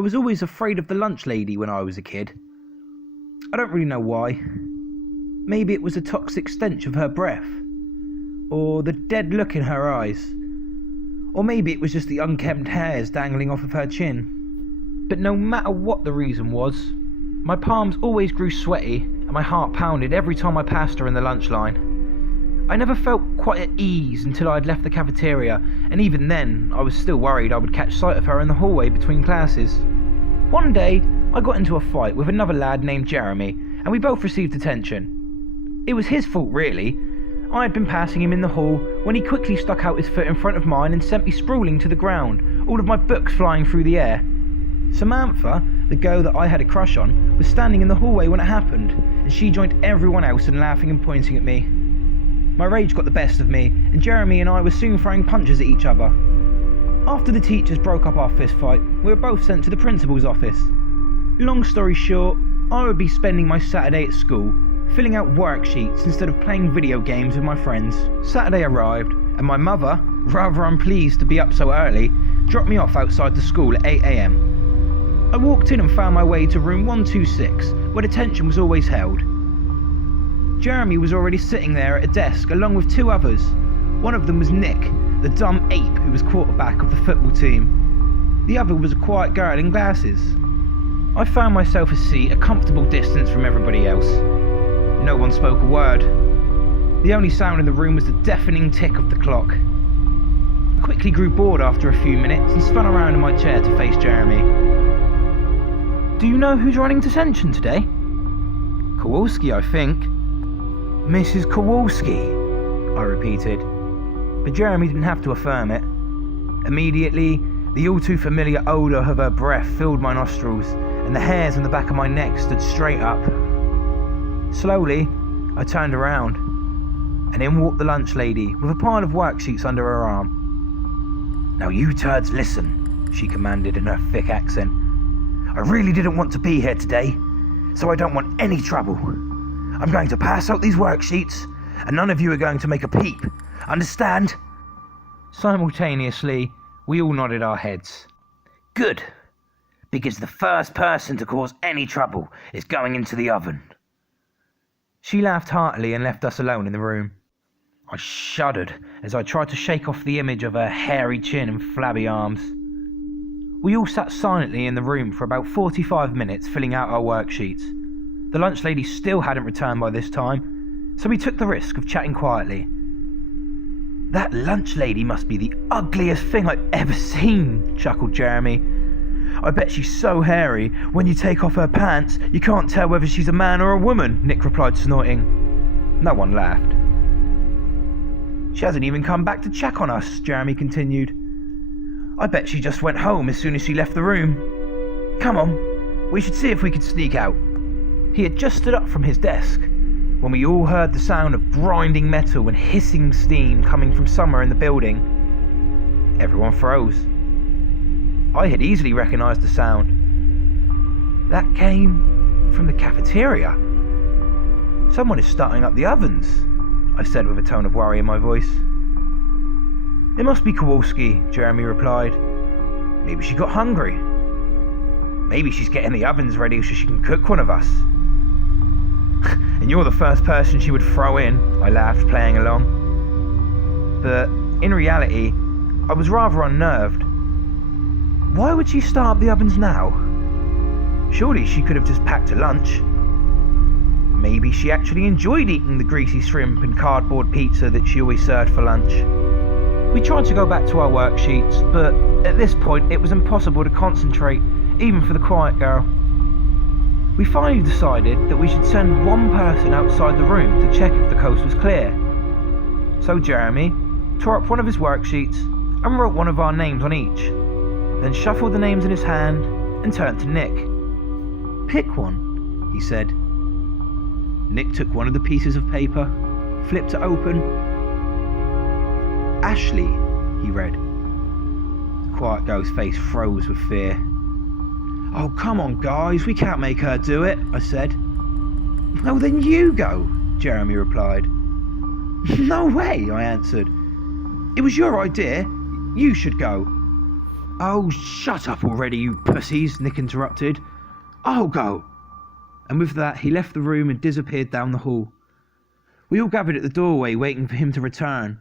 I was always afraid of the Lunchlady when I was a kid. I don't really know why. Maybe it was the toxic stench of her breath, or the dead look in her eyes, or maybe it was just the unkempt hairs dangling off of her chin. But no matter what the reason was, my palms always grew sweaty and my heart pounded every time I passed her in the lunch line. I never felt quite at ease until I had left the cafeteria, and even then I was still worried I would catch sight of her in the hallway between classes. One day I got into a fight with another lad named Jeremy, and we both received attention. It was his fault really. I had been passing him in the hall when he quickly stuck out his foot in front of mine and sent me sprawling to the ground, all of my books flying through the air. Samantha, the girl that I had a crush on, was standing in the hallway when it happened, and she joined everyone else in laughing and pointing at me. My rage got the best of me, and Jeremy and I were soon throwing punches at each other. After the teachers broke up our fist fight, we were both sent to the principal's office. Long story short, I would be spending my Saturday at school, filling out worksheets instead of playing video games with my friends. Saturday arrived, and my mother, rather unpleased to be up so early, dropped me off outside the school at 8 AM. I walked in and found my way to room 126, where detention was always held. Jeremy was already sitting there at a desk along with two others. One of them was Nick, the dumb ape who was quarterback of the football team. The other was a quiet girl in glasses. I found myself a seat a comfortable distance from everybody else. No one spoke a word. The only sound in the room was the deafening tick of the clock. I quickly grew bored after a few minutes and spun around in my chair to face Jeremy. "Do you know who's running detention today?" "Kowalski, I think." "Mrs. Kowalski," I repeated. But Jeremy didn't have to affirm it. Immediately, the all too familiar odour of her breath filled my nostrils, and the hairs on the back of my neck stood straight up. Slowly, I turned around, and in walked the Lunchlady with a pile of worksheets under her arm. "Now you turds listen," she commanded in her thick accent. "I really didn't want to be here today, so I don't want any trouble. I'm going to pass out these worksheets, and none of you are going to make a peep. Understand?" Simultaneously, we all nodded our heads. "Good, because the first person to cause any trouble is going into the oven." She laughed heartily and left us alone in the room. I shuddered as I tried to shake off the image of her hairy chin and flabby arms. We all sat silently in the room for about 45 minutes filling out our worksheets. The Lunchlady still hadn't returned by this time, so we took the risk of chatting quietly. "That Lunchlady must be the ugliest thing I've ever seen," chuckled Jeremy. "I bet she's so hairy, when you take off her pants, you can't tell whether she's a man or a woman," Nick replied, snorting. No one laughed. "She hasn't even come back to check on us," Jeremy continued. "I bet she just went home as soon as she left the room. Come on, we should see if we could sneak out." He had just stood up from his desk when we all heard the sound of grinding metal and hissing steam coming from somewhere in the building. Everyone froze. I had easily recognised the sound. That came from the cafeteria. "Someone is starting up the ovens," I said with a tone of worry in my voice. "It must be Kowalski," Jeremy replied. "Maybe she got hungry. Maybe she's getting the ovens ready so she can cook one of us." "And you're the first person she would throw in," I laughed, playing along. But in reality, I was rather unnerved. Why would she start up the ovens now? Surely she could have just packed a lunch. Maybe she actually enjoyed eating the greasy shrimp and cardboard pizza that she always served for lunch. We tried to go back to our worksheets, but at this point it was impossible to concentrate, even for the quiet girl. We finally decided that we should send one person outside the room to check if the coast was clear. So Jeremy tore up one of his worksheets and wrote one of our names on each, then shuffled the names in his hand and turned to Nick. "Pick one," he said. Nick took one of the pieces of paper, flipped it open. "Ashley," he read. The quiet girl's face froze with fear. "Oh, come on, guys, we can't make her do it," I said. "Oh, then you go," Jeremy replied. "No way," I answered. "It was your idea. You should go." "Oh, shut up already, you pussies," Nick interrupted. "I'll go." And with that, he left the room and disappeared down the hall. We all gathered at the doorway waiting for him to return.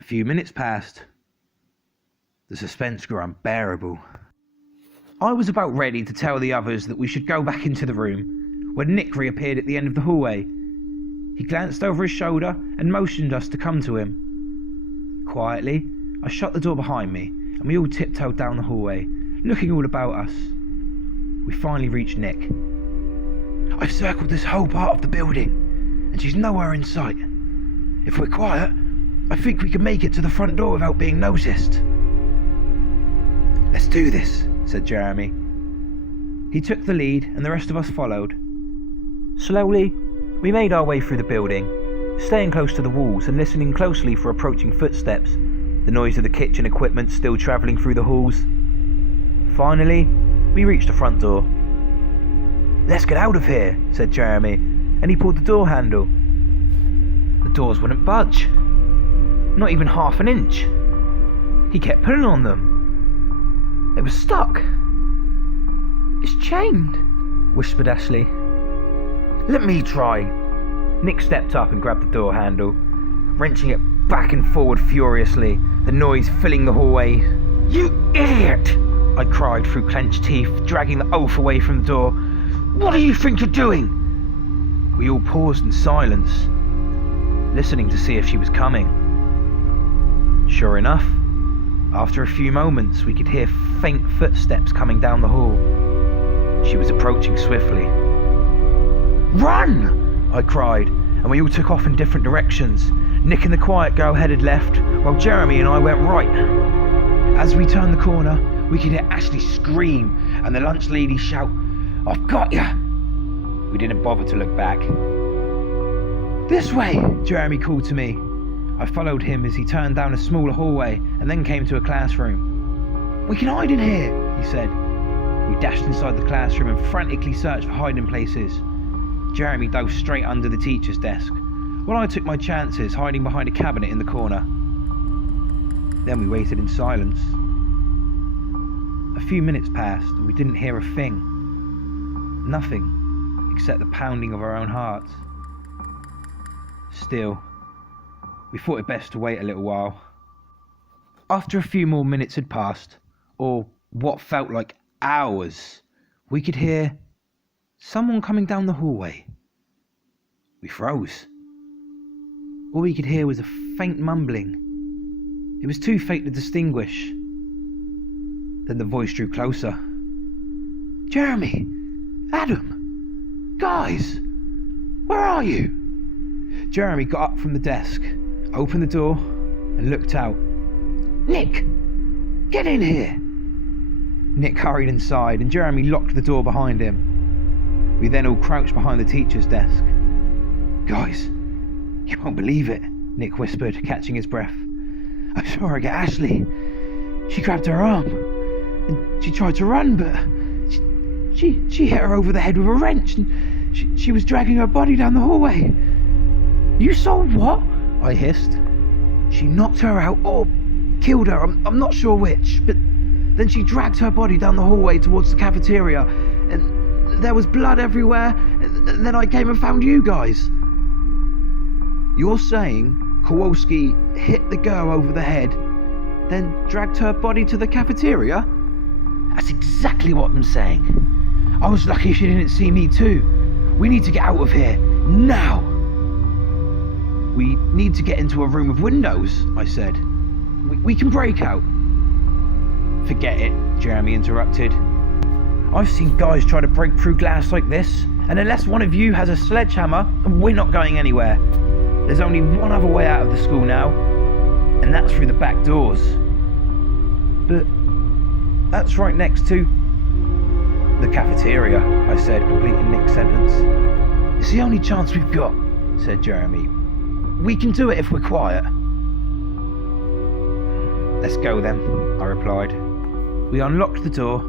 A few minutes passed. The suspense grew unbearable. I was about ready to tell the others that we should go back into the room when Nick reappeared at the end of the hallway. He glanced over his shoulder and motioned us to come to him. Quietly, I shut the door behind me and we all tiptoed down the hallway, looking all about us. We finally reached Nick. "I've circled this whole part of the building and she's nowhere in sight. If we're quiet, I think we can make it to the front door without being noticed." "Let's do this," said Jeremy. He took the lead and the rest of us followed. Slowly, we made our way through the building, staying close to the walls and listening closely for approaching footsteps, the noise of the kitchen equipment still travelling through the halls. Finally, we reached the front door. "Let's get out of here," said Jeremy, and he pulled the door handle. The doors wouldn't budge. Not even half an inch. He kept pulling on them. They were stuck. "It's chained," whispered Ashley. "Let me try." Nick stepped up and grabbed the door handle, wrenching it back and forward furiously, the noise filling the hallway. "You idiot!" I cried through clenched teeth, dragging the oaf away from the door. "What do you think you're doing?" We all paused in silence, listening to see if she was coming. Sure enough, after a few moments we could hear faint footsteps coming down the hall. She was approaching swiftly. "Run!" I cried, and we all took off in different directions. Nick and the quiet girl headed left, while Jeremy and I went right. As we turned the corner, we could hear Ashley scream and the Lunchlady shout, "I've got ya!" We didn't bother to look back. "This way!" Jeremy called to me. I followed him as he turned down a smaller hallway and then came to a classroom. "We can hide in here," he said. We dashed inside the classroom and frantically searched for hiding places. Jeremy dove straight under the teacher's desk, while I took my chances hiding behind a cabinet in the corner. Then we waited in silence. A few minutes passed and we didn't hear a thing. Nothing except the pounding of our own hearts. Still, we thought it best to wait a little while. After a few more minutes had passed, or what felt like hours, we could hear someone coming down the hallway. We froze. All we could hear was a faint mumbling. It was too faint to distinguish. Then the voice drew closer. "Jeremy! Adam! Guys! Where are you?" Jeremy got up from the desk, opened the door, and looked out. "Nick! Get in here!" Nick hurried inside, and Jeremy locked the door behind him. We then all crouched behind the teacher's desk. "Guys, you won't believe it," Nick whispered, catching his breath. "I saw her get Ashley. She grabbed her arm, and she tried to run, but she hit her over the head with a wrench, and she was dragging her body down the hallway." "You saw what?" I hissed. "She knocked her out or killed her, I'm not sure which, but then she dragged her body down the hallway towards the cafeteria, and there was blood everywhere, and then I came and found you guys." "You're saying Kowalski hit the girl over the head, then dragged her body to the cafeteria?" "That's exactly what I'm saying. I was lucky she didn't see me too. We need to get out of here, now." "We need to get into a room with windows," I said. We can break out." "Forget it," Jeremy interrupted. "I've seen guys try to break through glass like this, and unless one of you has a sledgehammer, we're not going anywhere. There's only one other way out of the school now, and that's through the back doors." "But that's right next to the cafeteria," I said, completing Nick's sentence. "It's the only chance we've got," said Jeremy. "We can do it if we're quiet." "Let's go then," I replied. We unlocked the door,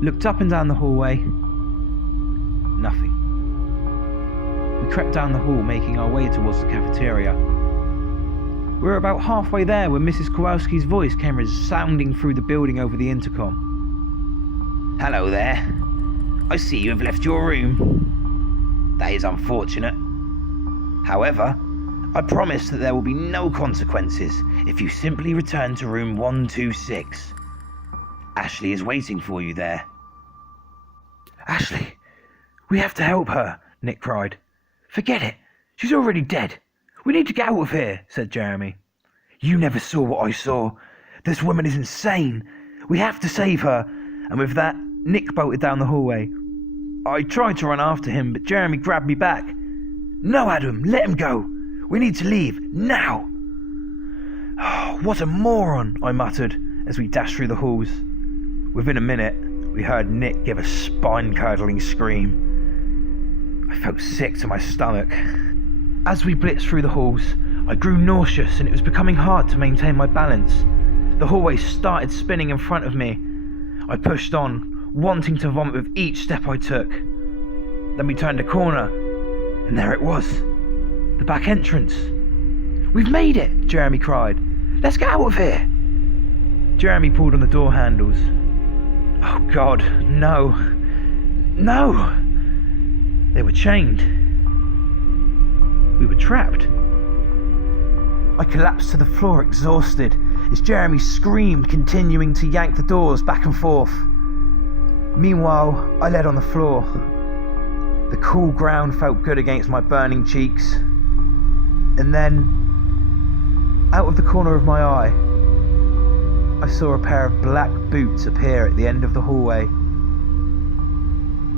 looked up and down the hallway. Nothing. We crept down the hall, making our way towards the cafeteria. We were about halfway there when Mrs. Kowalski's voice came resounding through the building over the intercom. "Hello there. I see you have left your room. That is unfortunate. However, I promise that there will be no consequences if you simply return to room 126. Ashley is waiting for you there." "Ashley, we have to help her," Nick cried. "Forget it. She's already dead. We need to get out of here," said Jeremy. "You never saw what I saw. This woman is insane. We have to save her." And with that, Nick bolted down the hallway. I tried to run after him, but Jeremy grabbed me back. "No, Adam, let him go. We need to leave, now." "Oh, what a moron," I muttered as we dashed through the halls. Within a minute, we heard Nick give a spine-curdling scream. I felt sick to my stomach. As we blitzed through the halls, I grew nauseous and it was becoming hard to maintain my balance. The hallway started spinning in front of me. I pushed on, wanting to vomit with each step I took. Then we turned a corner, and there it was. The back entrance. "We've made it," Jeremy cried. "Let's get out of here." Jeremy pulled on the door handles. Oh God, no. No! They were chained. We were trapped. I collapsed to the floor, exhausted, as Jeremy screamed, continuing to yank the doors back and forth. Meanwhile, I lay on the floor. The cool ground felt good against my burning cheeks. And then, out of the corner of my eye, I saw a pair of black boots appear at the end of the hallway.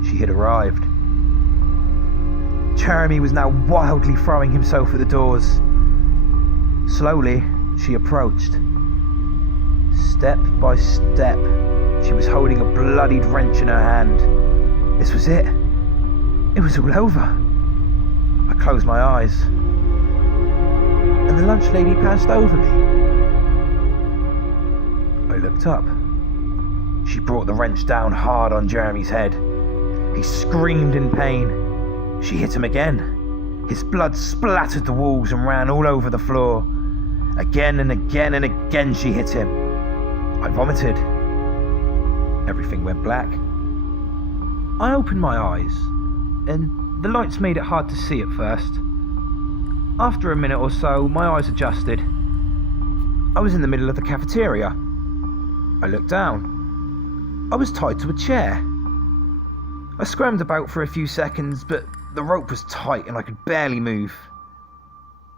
She had arrived. Jeremy was now wildly throwing himself at the doors. Slowly, she approached. Step by step, she was holding a bloodied wrench in her hand. This was it. It was all over. I closed my eyes, and the Lunchlady passed over me. I looked up. She brought the wrench down hard on Jeremy's head. He screamed in pain. She hit him again. His blood splattered the walls and ran all over the floor. Again and again and again she hit him. I vomited. Everything went black. I opened my eyes, and the lights made it hard to see at first. After a minute or so, my eyes adjusted. I was in the middle of the cafeteria. I looked down. I was tied to a chair. I squirmed about for a few seconds, but the rope was tight and I could barely move.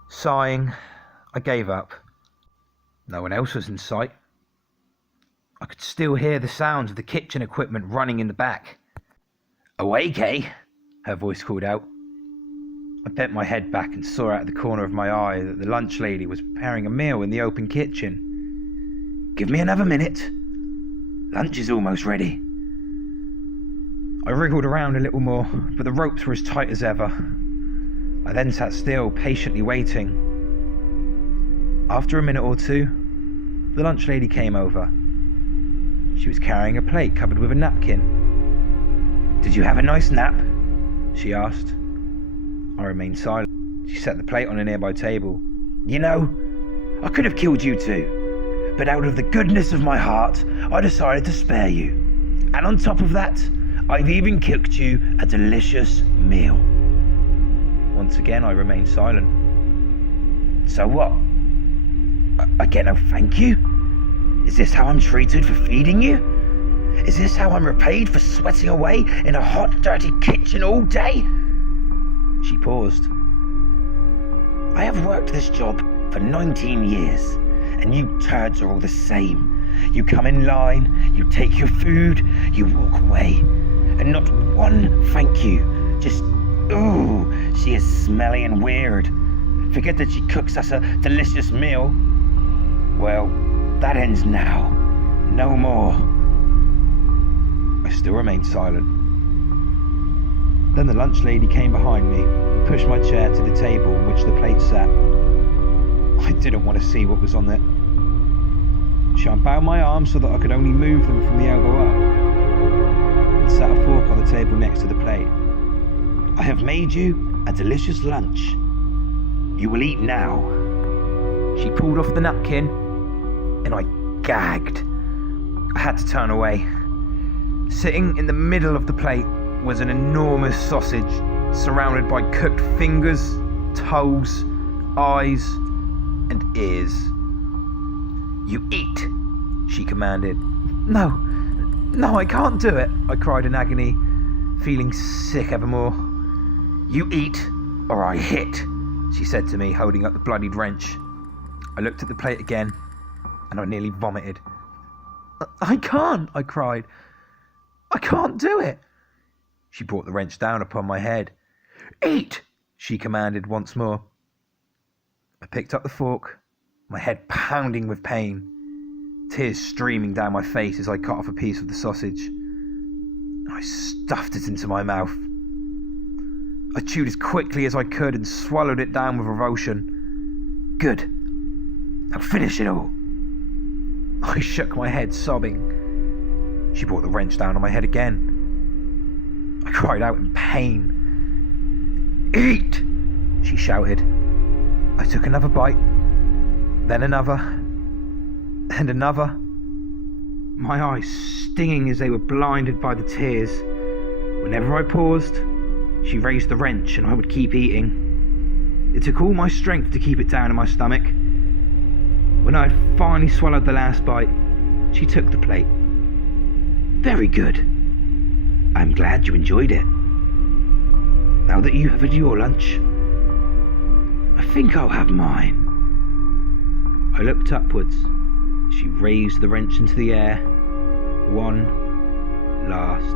Sighing, I gave up. No one else was in sight. I could still hear the sounds of the kitchen equipment running in the back. "Awake, eh?" her voice called out. I bent my head back and saw out of the corner of my eye that the lunch lady was preparing a meal in the open kitchen. "Give me another minute. Lunch is almost ready." I wriggled around a little more, but the ropes were as tight as ever. I then sat still, patiently waiting. After a minute or two, the lunch lady came over. She was carrying a plate covered with a napkin. "Did you have a nice nap?" she asked. I remained silent. She set the plate on a nearby table. "You know, I could have killed you too, but out of the goodness of my heart, I decided to spare you. And on top of that, I've even cooked you a delicious meal." Once again, I remained silent. "So what? I get no thank you? Is this how I'm treated for feeding you? Is this how I'm repaid for sweating away in a hot, dirty kitchen all day?" She paused. "I have worked this job for 19 years, and you turds are all the same. You come in line, you take your food, you walk away, and not one thank you. Just, ooh, she is smelly and weird. Forget that she cooks us a delicious meal. Well, that ends now. No more." I still remained silent. Then the lunch lady came behind me and pushed my chair to the table on which the plate sat. I didn't want to see what was on it. She unbound my arms so that I could only move them from the elbow up, and set a fork on the table next to the plate. "I have made you a delicious lunch. You will eat now." She pulled off the napkin, and I gagged. I had to turn away. Sitting in the middle of the plate was an enormous sausage, surrounded by cooked fingers, toes, eyes, and ears. "You eat," she commanded. No, I can't do it," I cried in agony, feeling sick evermore. "You eat, or I hit," she said to me, holding up the bloodied wrench. I looked at the plate again, and I nearly vomited. I can't," I cried. "I can't do it." She brought the wrench down upon my head. "Eat," she commanded once more. I picked up the fork, my head pounding with pain, tears streaming down my face as I cut off a piece of the sausage. I stuffed it into my mouth. I chewed as quickly as I could and swallowed it down with revulsion. "Good. Now finish it all." I shook my head, sobbing. She brought the wrench down on my head again. I cried out in pain. "Eat!" she shouted. I took another bite, then another, and another. My eyes stinging as they were blinded by the tears. Whenever I paused, she raised the wrench and I would keep eating. It took all my strength to keep it down in my stomach. When I had finally swallowed the last bite, she took the plate. "Very good. I'm glad you enjoyed it. Now that you have had your lunch, I think I'll have mine." I looked upwards. She raised the wrench into the air. One last